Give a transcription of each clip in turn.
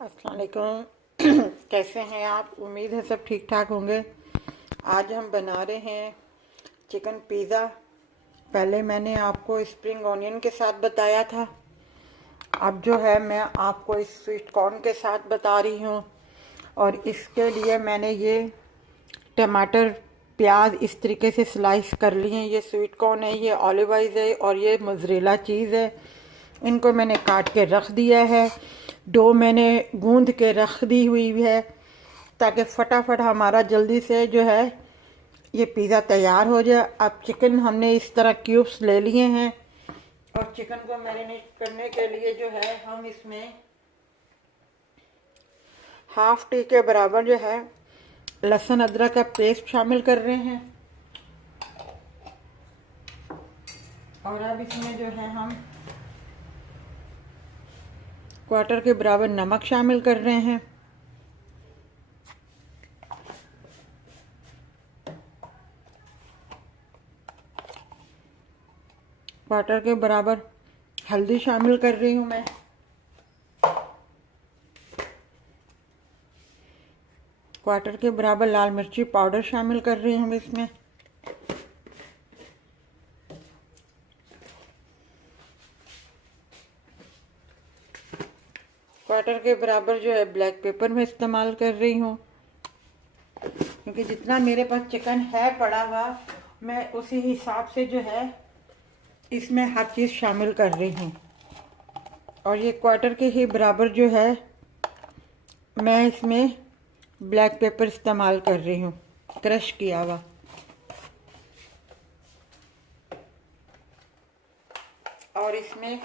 अस्सलाम वालेकुम। कैसे हैं आप? उम्मीद है सब ठीक ठाक होंगे। आज हम बना रहे हैं चिकन पिज़्ज़ा। पहले मैंने आपको स्प्रिंग ऑनियन के साथ बताया था, अब जो है मैं आपको इस स्वीट कॉर्न के साथ बता रही हूँ। और इसके लिए मैंने ये टमाटर प्याज इस तरीके से स्लाइस कर लिए। ये स्वीट कॉर्न है, ये ऑलिव ऑयल है और ये मोज़रेला चीज़ है। इनको मैंने काट के रख दिया है। डो मैंने गूंद के रख दी हुई है ताकि फटाफट हमारा जल्दी से जो है ये पिज़्ज़ा तैयार हो जाए। अब चिकन हमने इस तरह क्यूब्स ले लिए हैं और चिकन को मैरिनेट करने के लिए जो है हम इसमें हाफ टी के बराबर जो है लहसुन अदरक का पेस्ट शामिल कर रहे हैं। और अब इसमें जो है हम क्वार्टर के बराबर नमक शामिल कर रहे हैं। क्वार्टर के बराबर हल्दी शामिल कर रही हूँ मैं। क्वार्टर के बराबर लाल मिर्ची पाउडर शामिल कर रही हूँ इसमें। क्वार्टर के बराबर जो है ब्लैक पेपर में इस्तेमाल कर रही हूँ, क्योंकि जितना मेरे पास चिकन है पड़ा हुआ मैं उसी हिसाब से जो है इसमें हर चीज़ शामिल कर रही हूँ। और ये क्वार्टर के ही बराबर जो है मैं इसमें ब्लैक पेपर इस्तेमाल कर रही हूँ, क्रश किया हुआ। और इसमें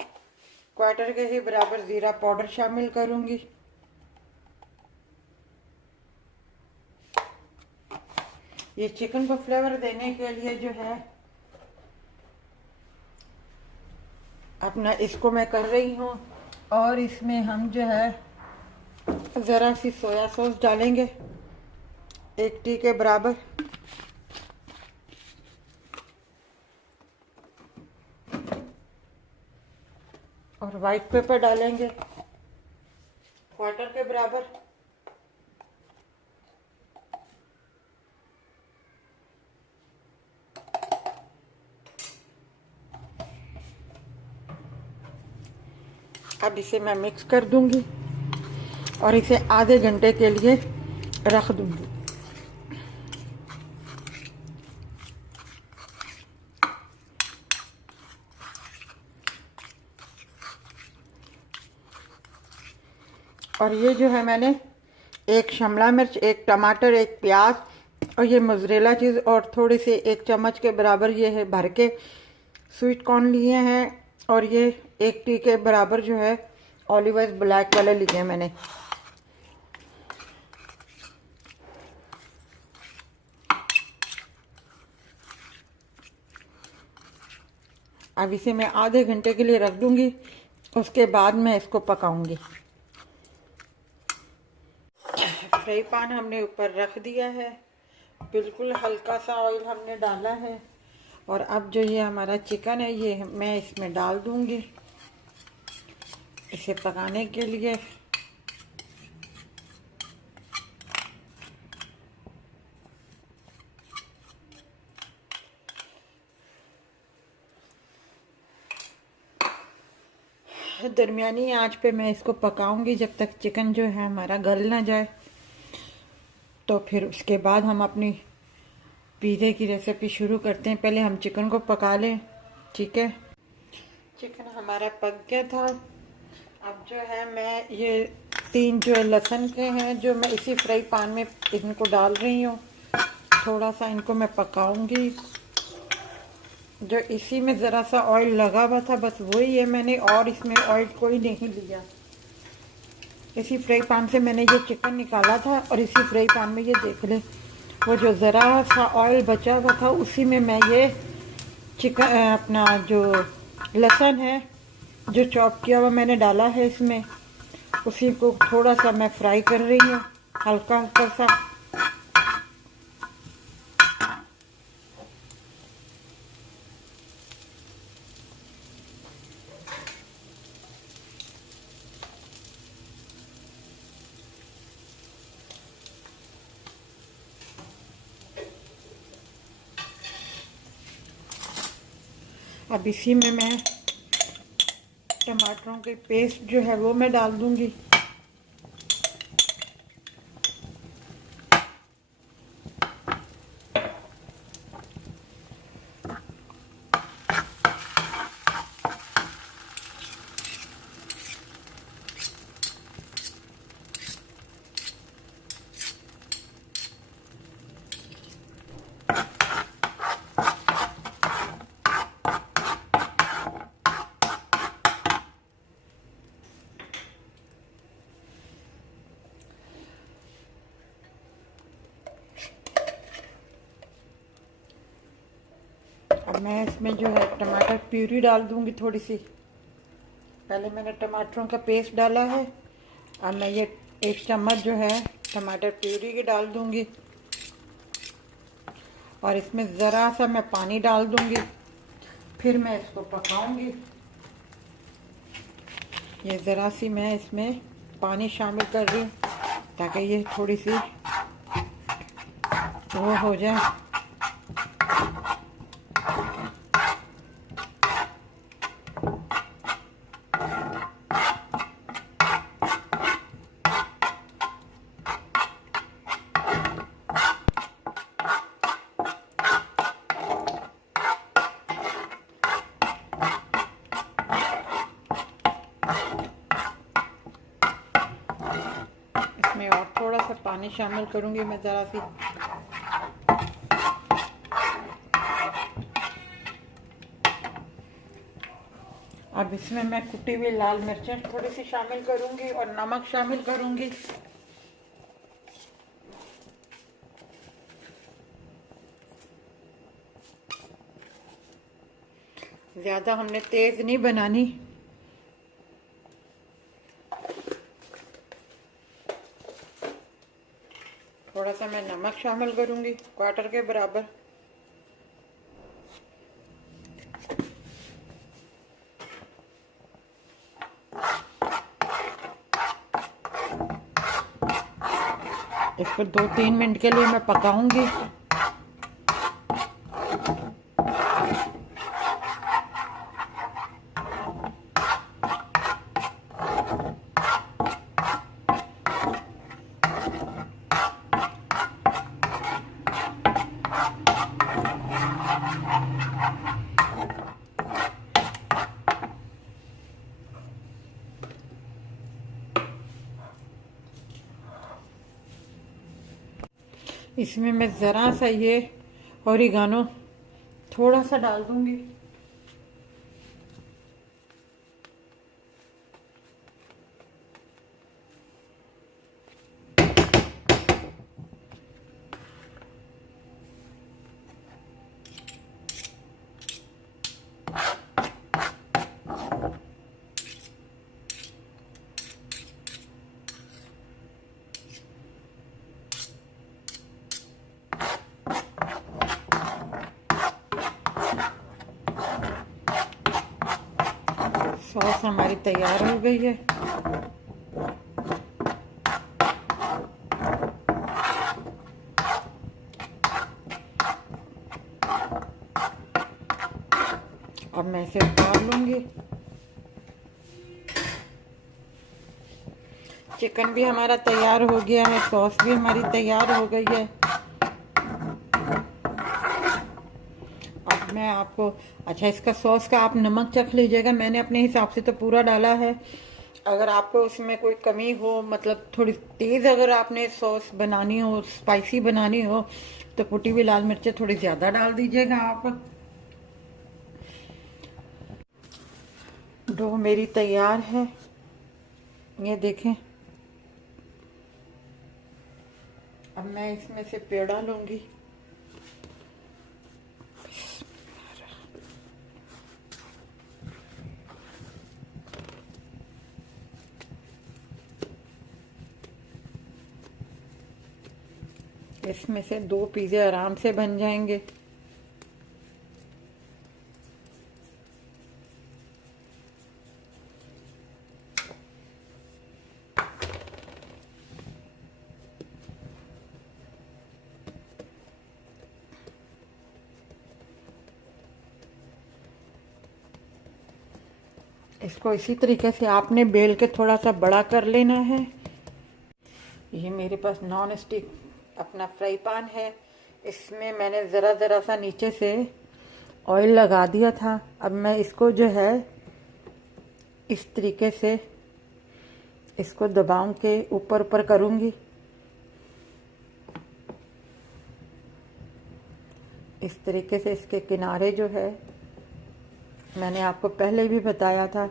क्वार्टर के ही बराबर ज़ीरा पाउडर शामिल करूँगी। ये चिकन को फ्लेवर देने के लिए जो है अपना इसको मैं कर रही हूँ। और इसमें हम जो है ज़रा सी सोया सॉस डालेंगे 1 टी के बराबर। और वाइट पेपर डालेंगे क्वार्टर के बराबर। अब इसे मैं मिक्स कर दूंगी और इसे आधे घंटे के लिए रख दूंगी। और ये जो है मैंने 1 शिमला मिर्च, 1 टमाटर, 1 प्याज और ये मोज़रेला चीज़ और थोड़ी सी 1 चम्मच के बराबर ये है भर के स्वीट कॉर्न लिए हैं। और ये 1 टी के बराबर जो है ऑलिव ऑयल ब्लैक वाले लिए हैं मैंने। अब इसे मैं आधे घंटे के लिए रख दूंगी, उसके बाद मैं इसको पकाऊंगी। फ्राई पैन हमने ऊपर रख दिया है, बिल्कुल हल्का सा ऑयल हमने डाला है। और अब जो ये हमारा चिकन है ये मैं इसमें डाल दूंगी इसे पकाने के लिए। दरमियानी आंच पे मैं इसको पकाऊंगी जब तक चिकन जो है हमारा गल ना जाए। तो फिर उसके बाद हम अपनी पिज़्ज़े की रेसिपी शुरू करते हैं। पहले हम चिकन को पका लें, ठीक है। चिकन हमारा पक गया था। अब जो है मैं ये 3 जो है लहसुन के हैं जो मैं इसी फ्राई पैन में इनको डाल रही हूँ। थोड़ा सा इनको मैं पकाऊंगी। जो इसी में ज़रा सा ऑयल लगा हुआ था बस वही है मैंने, और इसमें ऑयल कोई नहीं लिया। इसी फ्राई पैन से मैंने ये चिकन निकाला था और इसी फ्राई पैन में ये देख ले वो जो ज़रा सा ऑयल बचा हुआ था उसी में मैं ये चिकन अपना जो लहसुन है जो चॉप किया हुआ मैंने डाला है इसमें। उसी को थोड़ा सा मैं फ्राई कर रही हूँ हल्का हल्का सा। अब इसी में मैं टमाटरों के पेस्ट जो है वो मैं डाल दूंगी। अब मैं इसमें जो है टमाटर प्यूरी डाल दूंगी थोड़ी सी। पहले मैंने टमाटरों का पेस्ट डाला है, अब मैं ये 1 चम्मच जो है टमाटर प्यूरी की डाल दूंगी और इसमें ज़रा सा मैं पानी डाल दूंगी। फिर मैं इसको पकाऊंगी। ये ज़रा सी मैं इसमें पानी शामिल कर रही हूँ ताकि ये थोड़ी सी वो हो जाए। इसमें और थोड़ा सा पानी शामिल करूंगी मैं ज़रा सी। अब इसमें मैं कुटी हुई लाल मिर्चें थोड़ी सी शामिल करूंगी और नमक शामिल करूंगी। ज़्यादा हमने तेज़ नहीं बनानी। थोड़ा सा मैं नमक शामिल करूंगी क्वार्टर के बराबर। इसको 2-3 मिनट के लिए मैं पकाऊंगी। इसमें मैं ज़रा सा ये ओरिगानो थोड़ा सा डाल दूंगी। सॉस हमारी तैयार हो गई है। अब मैं इसे उतार लूंगी। चिकन भी हमारा तैयार हो गया है, सॉस भी हमारी तैयार हो गई है। अब मैं आपको अच्छा इसका सॉस का आप नमक चख लीजिएगा। मैंने अपने हिसाब से तो पूरा डाला है। अगर आपको उसमें कोई कमी हो, मतलब थोड़ी तेज़ अगर आपने सॉस बनानी हो, स्पाइसी बनानी हो, तो कुटी हुई लाल मिर्चें थोड़ी ज़्यादा डाल दीजिएगा आप। डो मेरी तैयार है, ये देखें। अब मैं इसमें से पेड़ा लूंगी। इसमें से 2 पिज़्ज़े आराम से बन जाएंगे। इसको इसी तरीके से आपने बेल के थोड़ा सा बड़ा कर लेना है। ये मेरे पास नॉन स्टिक अपना फ्राई पैन है, इसमें मैंने ज़रा सा नीचे से ऑयल लगा दिया था। अब मैं इसको जो है इस तरीके से इसको दबाऊं के ऊपर ऊपर करूंगी। इस तरीके से इसके किनारे जो है, मैंने आपको पहले भी बताया था,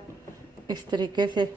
इस तरीके से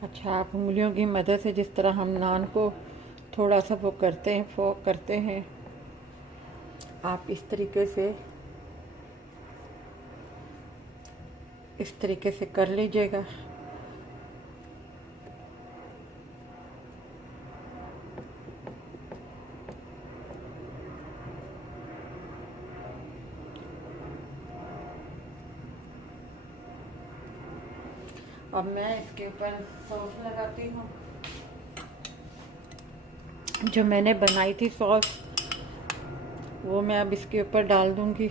अच्छा, आप उंगलियों की मदद से जिस तरह हम नान को थोड़ा सा वो करते हैं, फोक करते हैं, आप इस तरीके से कर लीजिएगा। अब मैं इसके ऊपर सॉस लगाती हूँ। जो मैंने बनाई थी सॉस, वो मैं अब इसके ऊपर डाल दूँगी।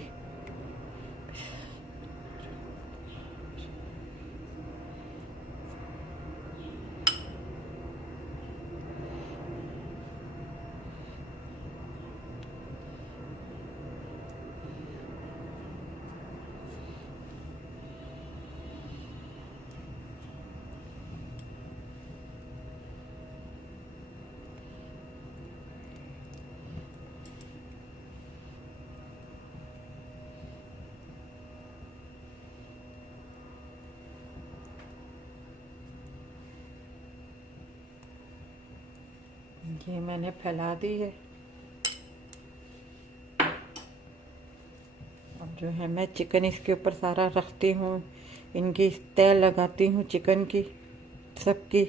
ये मैंने फैला दी है। अब जो है मैं चिकन इसके ऊपर सारा रखती हूँ, इनकी तह लगाती हूँ चिकन की सबकी।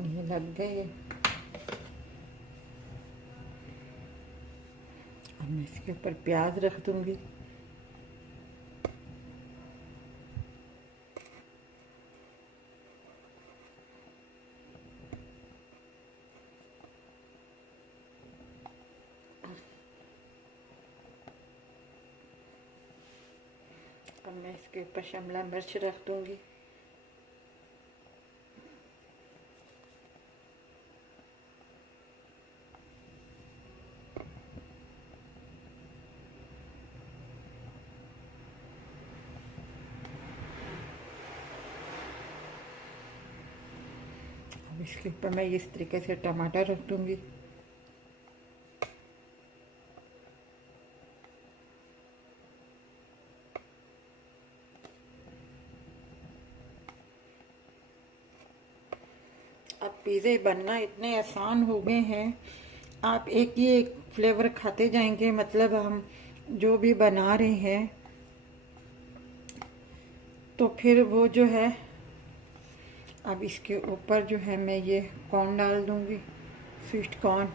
ये लग गए। अब मैं इसके ऊपर प्याज रख दूंगी। अब मैं इसके ऊपर शिमला मिर्च रख दूंगी। अब इसके ऊपर मैं इस तरीके से टमाटर रख दूंगी। अब पिज़्ज़े बनना इतने आसान हो गए हैं, आप एक ही एक फ्लेवर खाते जाएंगे। मतलब हम जो भी बना रहे हैं, तो फिर वो जो है, अब इसके ऊपर जो है मैं ये कॉर्न डाल दूंगी। Sweet corn.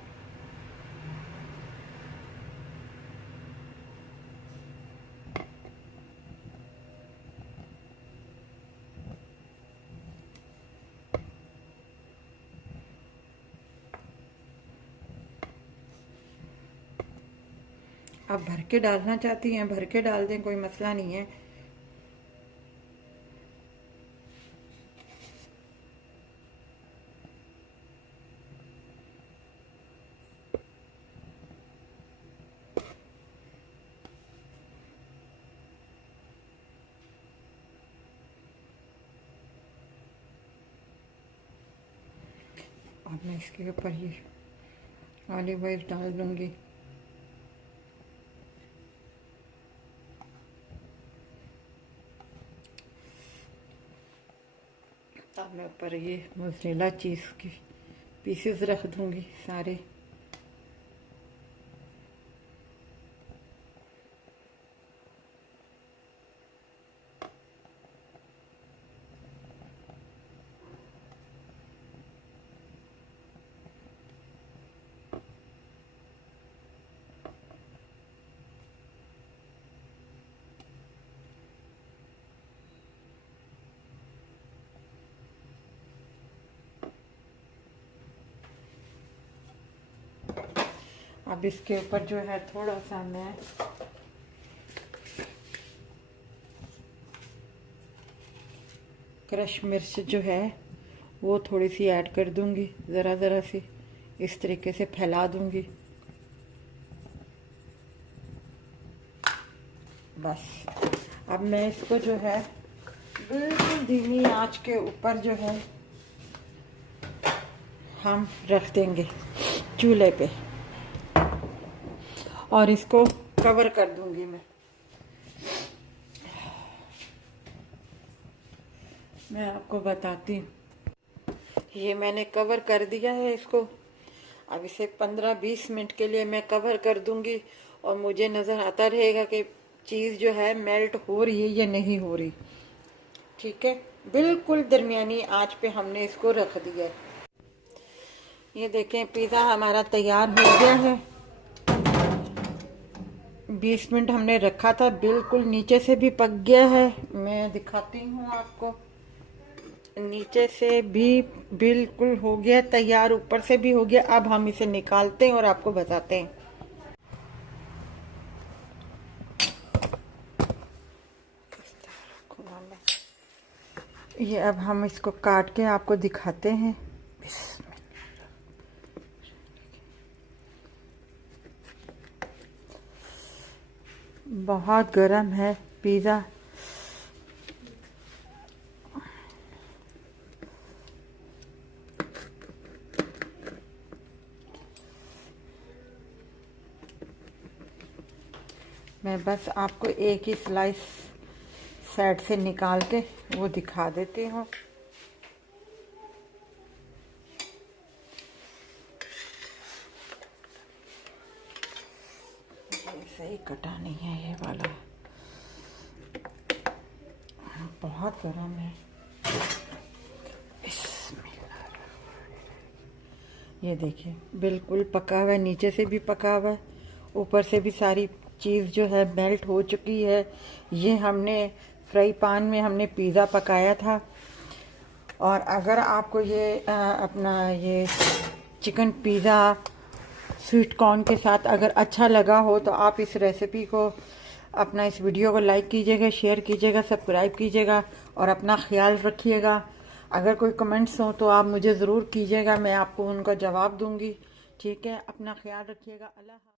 आप भर के डालना चाहती हैं भर के डाल दें, कोई मसला नहीं है। अब मैं इसके ऊपर ये ऑलिव ऑयल डाल दूंगी। अब मैं ऊपर ये मोज़रेला चीज़ की पीसेस रख दूंगी सारे। अब इसके ऊपर जो है थोड़ा सा मैं क्रश मिर्च जो है वो थोड़ी सी ऐड कर दूंगी, ज़रा ज़रा सी इस तरीके से फैला दूंगी। बस अब मैं इसको जो है बिल्कुल धीमी आंच के ऊपर जो है हम रख देंगे चूल्हे पे और इसको कवर कर दूंगी। मैं आपको बताती हूँ, ये मैंने कवर कर दिया है इसको। अब इसे 15-20 मिनट के लिए मैं कवर कर दूंगी और मुझे नज़र आता रहेगा कि चीज़ जो है मेल्ट हो रही है या नहीं हो रही। ठीक है, बिल्कुल दरमियानी आंच पे हमने इसको रख दिया है। ये देखें पिज़्ज़ा हमारा तैयार हो गया है। 20 मिनट हमने रखा था, बिल्कुल नीचे से भी पक गया है। मैं दिखाती हूँ आपको, नीचे से भी बिल्कुल हो गया तैयार, ऊपर से भी हो गया। अब हम इसे निकालते हैं और आपको बताते हैं। ये अब हम इसको काट के आपको दिखाते हैं। बहुत गर्म है पिज़्ज़ा। मैं बस आपको एक ही स्लाइस साइड से निकाल के वो दिखा देती हूँ। सही कटा नहीं है ये वाला, बहुत गर्म है। ये देखिए बिल्कुल पका हुआ है, नीचे से भी पका हुआ है, ऊपर से भी सारी चीज़ जो है मेल्ट हो चुकी है। ये हमने फ्राई पैन में हमने पिज़्ज़ा पकाया था। और अगर आपको ये अपना ये चिकन पिज़्ज़ा स्वीट कॉर्न के साथ अगर अच्छा लगा हो तो आप इस रेसिपी को अपना इस वीडियो को लाइक कीजिएगा, शेयर कीजिएगा, सब्सक्राइब कीजिएगा और अपना ख्याल रखिएगा। अगर कोई कमेंट्स हो तो आप मुझे ज़रूर कीजिएगा, मैं आपको उनका जवाब दूंगी। ठीक है, अपना ख्याल रखिएगा। अल्लाह।